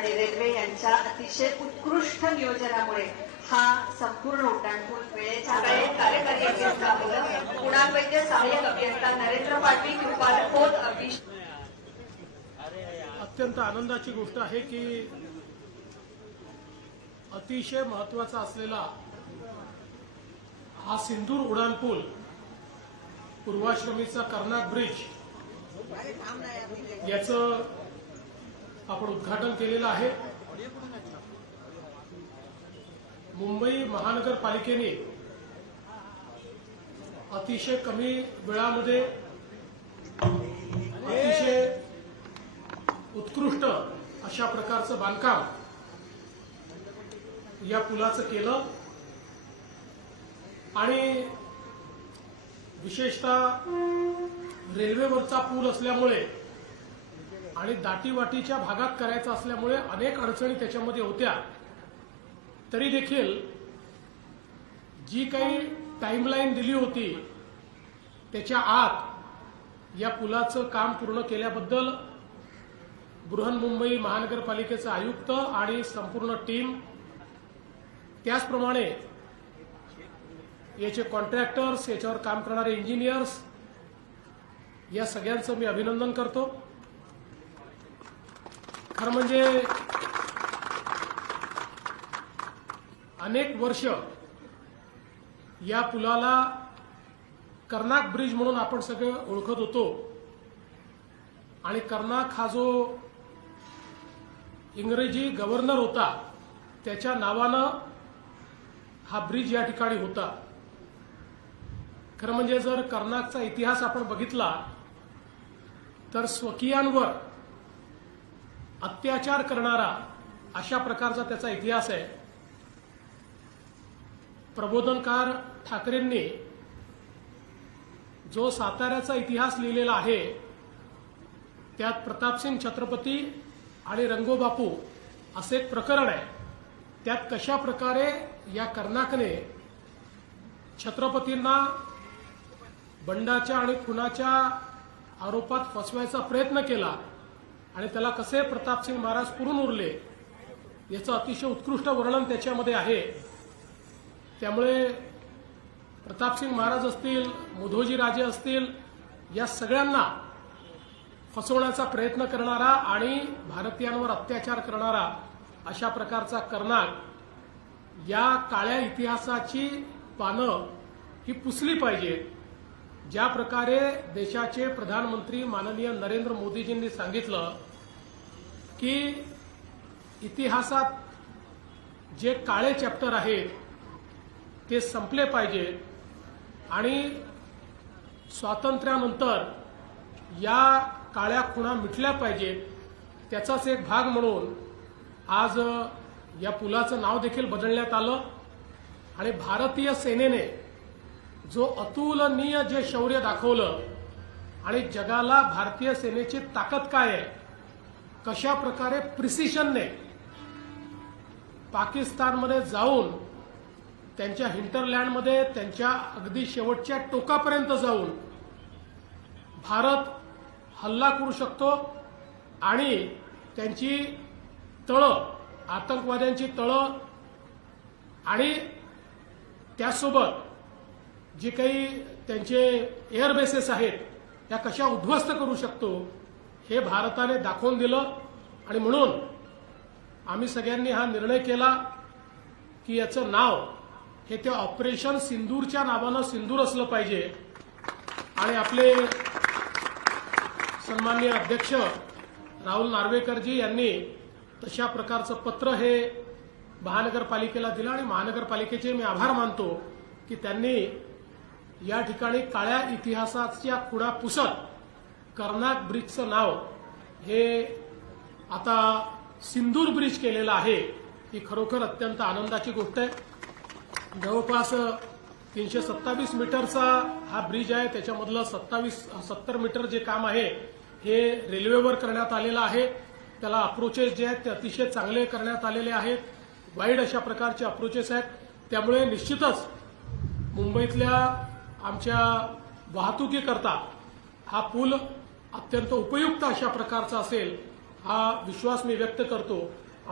आणि रेल्वे यांच्या अतिशय उत्कृष्ट नियोजनामुळे हा संपूर्ण उड्डाणपूल वेळेच्या वेळेत कार्यकारी अभियंता पुण्यापैकी सहाय्यक अभियंता नरेंद्र पाटील कृपाल अभिष अत्यंत आनंदाची गोष्ट आहे की अतिशय महत्वाचा असलेला हा सिंधूर उड्डाणपूल पूर्वाश्रमीचा कर्नाक ब्रिज याचं आपण उद्घाटन केलेलं आहे मुंबई महानगरपालिकेने अतिशय कमी वेळामध्ये अतिशय उत्कृष्ट अशा प्रकारचं बांधकाम या पुलाचं केलं आणि विशेषतः रेल्वेवरचा पूल असल्यामुळे आणि दाटीवाटीच्या भागात करायचं असल्यामुळे अनेक अडचणी त्याच्यामध्ये होत्या तरी देखील जी काही टाईमलाईन दिली होती त्याच्या आत या पुलाचं काम पूर्ण केल्याबद्दल बृहन्मुंबई महानगरपालिकेचं आयुक्त आणि संपूर्ण टीम त्याचप्रमाणे याचे कॉन्ट्रॅक्टर्स याच्यावर काम करणारे इंजिनियर्स या सगळ्यांचं मी अभिनंदन करतो खरं म्हणजे अनेक वर्ष या पुलाला कर्नाक ब्रिज म्हणून आपण सगळं ओळखत होतो आणि कर्नाक हा जो इंग्रजी गव्हर्नर होता त्याच्या नावानं हा ब्रिज या ठिकाणी होता खरं म्हणजे जर कर्नाकचा इतिहास आपण बघितला तर स्वकीयांवर अत्याचार करणारा अशा प्रकारचा त्याचा इतिहास आहे प्रबोधनकार ठाकरेंनी जो साताऱ्याचा इतिहास लिहिलेला आहे त्यात प्रतापसिंग छत्रपती आणि रंगोबापू असे एक प्रकरण आहे त्यात कशा प्रकारे या कर्नाकने छत्रपतींना बंडाच्या आणि खुनाच्या आरोपात फसवायचा प्रयत्न केला आणि त्याला कसे प्रतापसिंग महाराज पुरून उरले याचं अतिशय उत्कृष्ट वर्णन त्याच्यामध्ये आहे त्यामुळे प्रतापसिंग महाराज असतील मुधोजी राजे असतील या सगळ्यांना फसवण्याचा प्रयत्न करणारा आणि भारतीयांवर अत्याचार करणारा अशा प्रकारचा करणार या काळ्या इतिहासाची पानं ही पुसली पाहिजेत ज्या प्रकारे देशाचे प्रधानमंत्री माननीय नरेंद्र मोदीजींनी सांगितलं की इतिहासात जे काळे चॅप्टर आहेत ते संपले पाहिजे आणि स्वातंत्र्यानंतर या काळ्या खुणा मिटल्या पाहिजेत त्याचाच एक भाग म्हणून आज या पुलाचं नाव देखील बदलण्यात आलं आणि भारतीय सेनेने जो अतुलनीय जे शौर्य दाखवलं आणि जगाला भारतीय सेनेची ताकद काय आहे कशा प्रकारे प्रिसिशनने पाकिस्तानमध्ये जाऊन त्यांच्या हिंटरलँडमध्ये त्यांच्या अगदी शेवटच्या टोकापर्यंत जाऊन भारत हल्ला करू शकतो आणि त्यांची तळं आतंकवाद्यांची तळं आणि त्यासोबत जे काही त्यांचे एअरबेसेस आहेत त्या कशा उद्ध्वस्त करू शकतो हे भारताने दाखवून दिलं आणि म्हणून आम्ही सगळ्यांनी हा निर्णय केला की याचं नाव हे ते ऑपरेशन सिंदूरच्या नावानं सिंदूर असलं पाहिजे आणि आपले सन्माननीय अध्यक्ष राहुल नार्वेकरजी यांनी तशा प्रकारचं पत्र हे महानगरपालिकेला दिलं आणि महानगरपालिकेचे मी आभार मानतो की त्यांनी या ठिकाणी काळ्या इतिहासाच्या खुडा पुसत कर्नाक ब्रिजचं नाव हे आता सिंदूर ब्रिज केलेलं आहे ही खरोखर अत्यंत आनंदाची गोष्ट आहे जवळपास तीनशे सत्तावीस मीटरचा हा ब्रिज आहे त्याच्यामधलं सत्तावीस सत्तर मीटर जे काम आहे हे रेल्वेवर करण्यात आलेलं आहे त्याला अप्रोचेस जे आहेत ते अतिशय चांगले करण्यात आलेले आहेत वाईड अशा प्रकारचे अप्रोचेस आहेत त्यामुळे निश्चितच मुंबईतल्या आमच्या वाहतुकीकरता हा पूल अत्यंत उपयुक्त अशा प्रकारचा असेल हा विश्वास मी व्यक्त करतो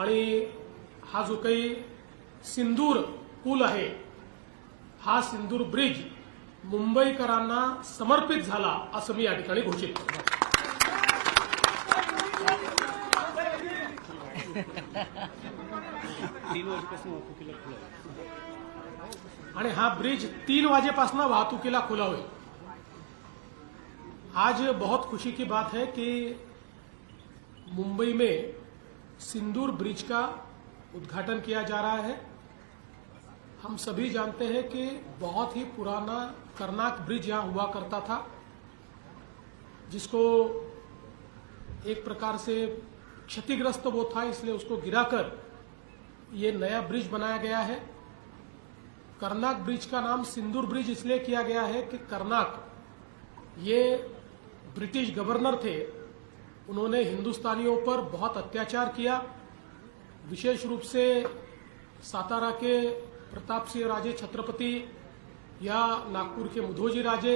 आणि हा जो काही सिंदूर पूल आहे हा सिंदूर ब्रिज मुंबईकरांना समर्पित झाला असं मी या ठिकाणी घोषित करतो आणि हा ब्रिज तीन वाजेपासून वाहतुकीला खुला होईल आज बहुत खुशी की बात है कि मुंबई में सिंदूर ब्रिज का उद्घाटन किया जा रहा है हम सभी जानते हैं कि बहुत ही पुराना करनाक ब्रिज यहाँ हुआ करता था जिसको एक प्रकार से क्षतिग्रस्त वो था इसलिए उसको गिराकर ये नया ब्रिज बनाया गया है करनाक ब्रिज का नाम सिंदूर ब्रिज इसलिए किया गया है कि करनाक ये ब्रिटिश गवर्नर थे उन्होंने हिंदुस्तानियों पर बहुत अत्याचार किया विशेष रूप से सातारा के प्रताप सिंह राजे छत्रपति या नागपुर के मुधोजी राजे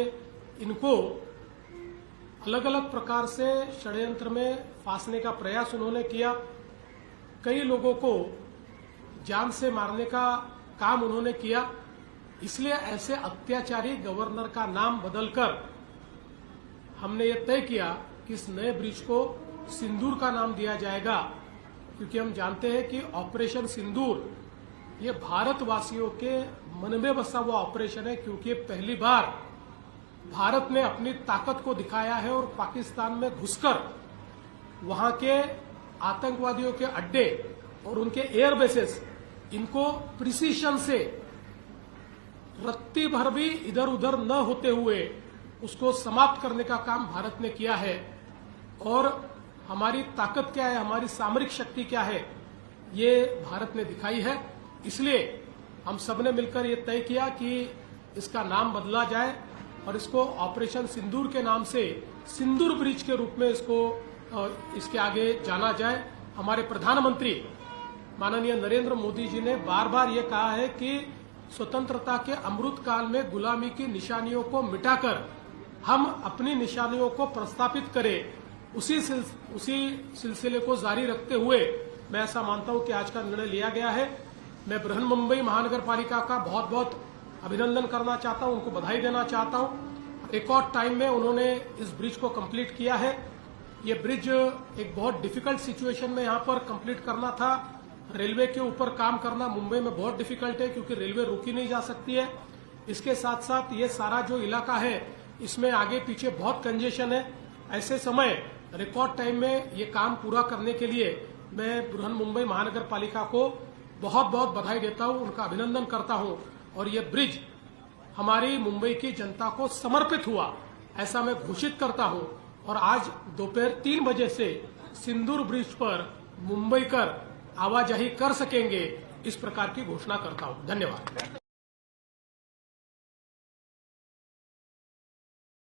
इनको अलग अलग प्रकार से षड्यंत्र में फांसने का प्रयास उन्होंने किया कई लोगों को जान से मारने का काम उन्होंने किया इसलिए ऐसे अत्याचारी गवर्नर का नाम बदलकर हमने ये तय किया कि इस नए ब्रिज को सिंदूर का नाम दिया जाएगा क्योंकि हम जानते हैं कि ऑपरेशन सिंदूर ये भारतवासियों के मन में बसा हुआ ऑपरेशन है क्योंकि पहली बार भारत ने अपनी ताकत को दिखाया है और पाकिस्तान में घुसकर वहां के आतंकवादियों के अड्डे और उनके एयर बेसेस इनको प्रिसीशन से रत्ती भर भी इधर उधर न होते हुए उसको समाप्त करने का काम भारत ने किया है और हमारी ताकत क्या है हमारी सामरिक शक्ति क्या है ये भारत ने दिखाई है इसलिए हम सब ने मिलकर ये तय किया कि इसका नाम बदला जाए और इसको ऑपरेशन सिंदूर के नाम से सिंदूर ब्रिज के रूप में इसको इसके आगे जाना जाए हमारे प्रधानमंत्री माननीय नरेंद्र मोदी जी ने बार बार ये कहा है कि स्वतंत्रता के अमृत काल में गुलामी की निशानियों को मिटाकर हम अपनी निशानियों को प्रस्तापित करें उसी सिल, उसी सिलसिले को जारी रखते हुए मैं ऐसा मानता हूं कि आज का निर्णय लिया गया है मैं बृहन मुंबई महानगर पालिका का बहुत बहुत अभिनंदन करना चाहता हूं उनको बधाई देना चाहता हूं रिकॉर्ड टाइम में उन्होंने इस ब्रिज को कंप्लीट किया है ये ब्रिज एक बहुत डिफिकल्ट सिचुएशन में यहाँ पर कंप्लीट करना था रेलवे के ऊपर काम करना मुंबई में बहुत डिफिकल्ट है क्योंकि रेलवे रुकी नहीं जा सकती है इसके साथ साथ ये सारा जो इलाका है इसमें आगे पीछे बहुत कंजेशन है ऐसे समय रिकॉर्ड टाइम में ये काम पूरा करने के लिए मैं बृहन मुंबई महानगर पालिका को बहुत बहुत बधाई देता हूँ उनका अभिनंदन करता हूँ और ये ब्रिज हमारी मुंबई की जनता को समर्पित हुआ ऐसा मैं घोषित करता हूँ और आज दोपहर तीन बजे से सिंदूर ब्रिज पर मुंबईकर आवाजाही कर सकेंगे इस प्रकार की घोषणा करता हूं धन्यवाद